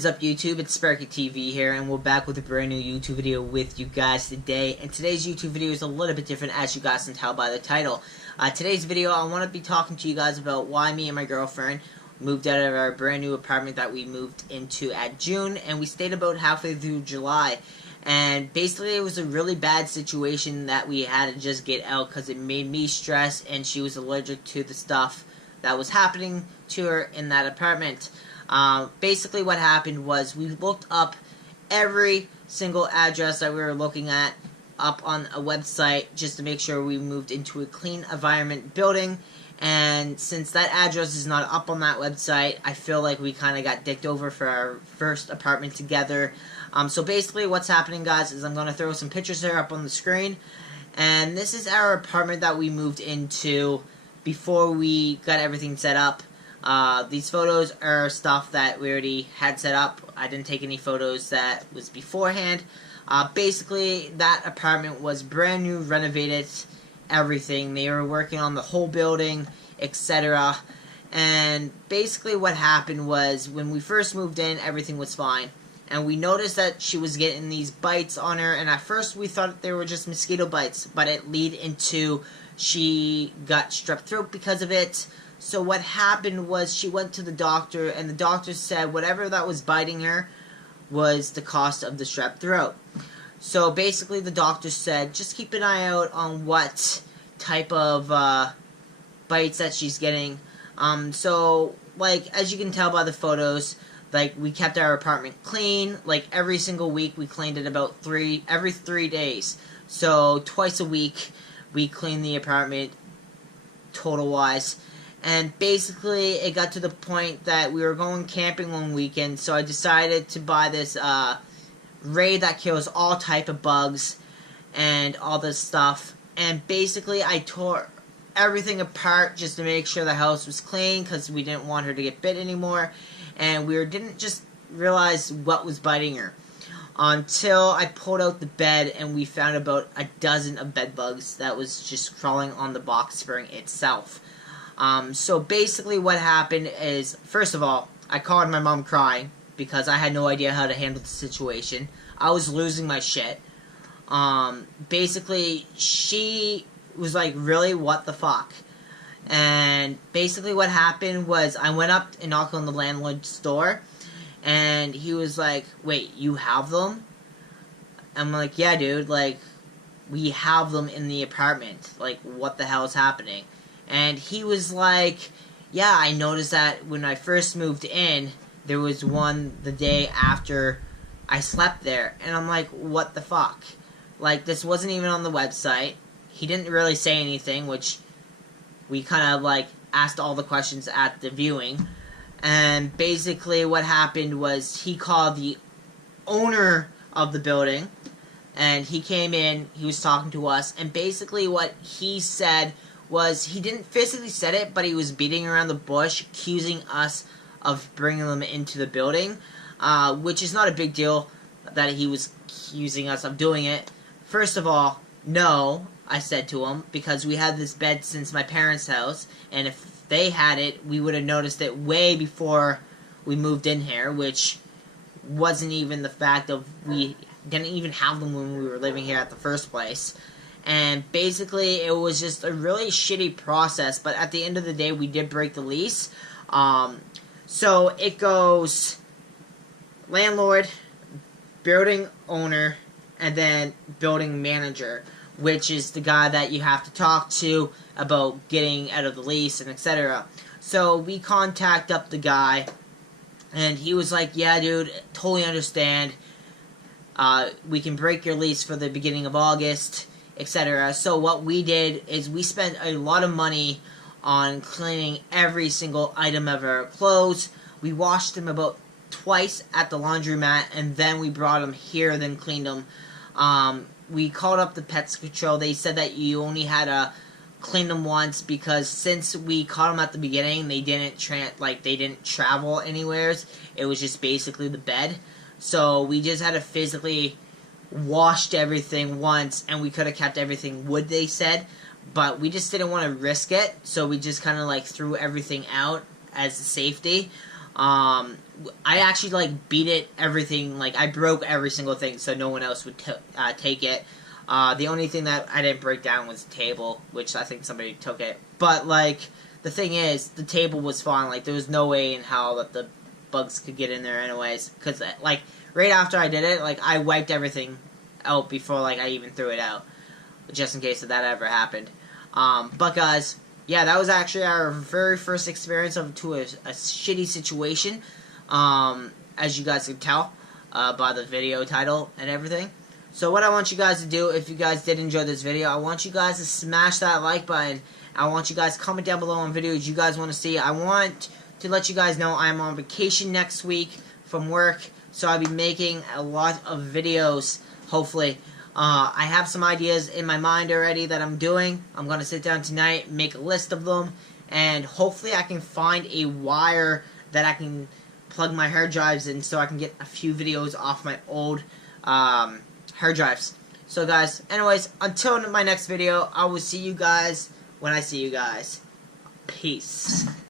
What is up, YouTube? It's Sparky TV here, and we're back with a brand new YouTube video with you guys today. And today's YouTube video is a little bit different, as you guys can tell by the title. Today's video, I want to be talking to you guys about why me and my girlfriend moved out of our brand new apartment that we moved into at June, and we stayed about halfway through July. And basically, it was a really bad situation that we had to just get out because it made me stress, and she was allergic to the stuff that was happening to her in that apartment. Basically what happened was we looked up every single address that we were looking at up on a website just to make sure we moved into a clean environment building, and since that address is not up on that website, I feel like we kind of got dicked over for our first apartment together. So basically what's happening, guys, is I'm going to throw some pictures there up on the screen, and this is our apartment that we moved into before we got everything set up. These photos are stuff that we already had set up. I didn't take any photos that was beforehand. Basically, that apartment was brand new, renovated, everything. They were working on the whole building, etc. And basically what happened was, when we first moved in, everything was fine. And we noticed that she was getting these bites on her, and at first we thought they were just mosquito bites, but it led into she got strep throat because of it. So what happened was she went to the doctor, and the doctor said whatever that was biting her was the cost of the strep throat. So basically the doctor said just keep an eye out on what type of bites that she's getting. So like, as you can tell by the photos, like, we kept our apartment clean. Like, every single week we cleaned it about every 3 days. So twice a week we cleaned the apartment total wise. And basically, it got to the point that we were going camping one weekend, so I decided to buy this ray that kills all type of bugs and all this stuff. And basically, I tore everything apart just to make sure the house was clean, because we didn't want her to get bit anymore. And we didn't just realize what was biting her until I pulled out the bed, and we found about a dozen of bed bugs that was just crawling on the box spring itself. So basically what happened is, first of all, I called my mom crying because I had no idea how to handle the situation. I was losing my shit. Basically, she was like, really, what the fuck? And basically what happened was I went up and knocked on the landlord's door, and he was like, wait, you have them? I'm like, yeah, dude, like, we have them in the apartment. Like, what the hell is happening? And he was like, yeah, I noticed that when I first moved in, there was one the day after I slept there. And I'm like, what the fuck? Like, this wasn't even on the website. He didn't really say anything, which we kind of, like, asked all the questions at the viewing. And basically what happened was he called the owner of the building, and he came in, he was talking to us, and basically what he said was, he didn't physically say it, but he was beating around the bush, accusing us of bringing them into the building, which is not a big deal that he was accusing us of doing it. First of all, no, I said to him, because we had this bed since my parents' house, and if they had it, we would have noticed it way before we moved in here, which wasn't even the fact of we didn't even have them when we were living here at the first place. And basically, it was just a really shitty process, but at the end of the day, we did break the lease. So it goes landlord, building owner, and then building manager, which is the guy that you have to talk to about getting out of the lease and etc. So we contact up the guy, and he was like, yeah, dude, totally understand. We can break your lease for the beginning of August, etc. So what we did is we spent a lot of money on cleaning every single item of our clothes. We washed them about twice at the laundromat, and then we brought them here, then cleaned them. We called up the pest control. They said that you only had to clean them once, because since we caught them at the beginning, they didn't travel anywheres. It was just basically the bed. So we just had to physically washed everything once, and we could have kept everything wood, they said, but we just didn't want to risk it, so we just kind of like threw everything out as a safety. I actually like beat it, everything, like I broke every single thing so no one else would take it. The only thing that I didn't break down was the table, which I think somebody took it. But like the thing is, the table was fine. Like there was no way in hell that the bugs could get in there anyways, because like right after I did it, like I wiped everything out before like I even threw it out, just in case that ever happened. But guys, yeah, that was actually our very first experience to a shitty situation, as you guys can tell by the video title and everything. So what I want you guys to do, if you guys did enjoy this video, I want you guys to smash that like button. I want you guys to comment down below on videos you guys want to see. I want to let you guys know I'm on vacation next week from work, so I'll be making a lot of videos, hopefully. I have some ideas in my mind already that I'm doing. I'm going to sit down tonight, make a list of them, and hopefully I can find a wire that I can plug my hard drives in so I can get a few videos off my old hard drives. So guys, anyways, until my next video, I will see you guys when I see you guys. Peace.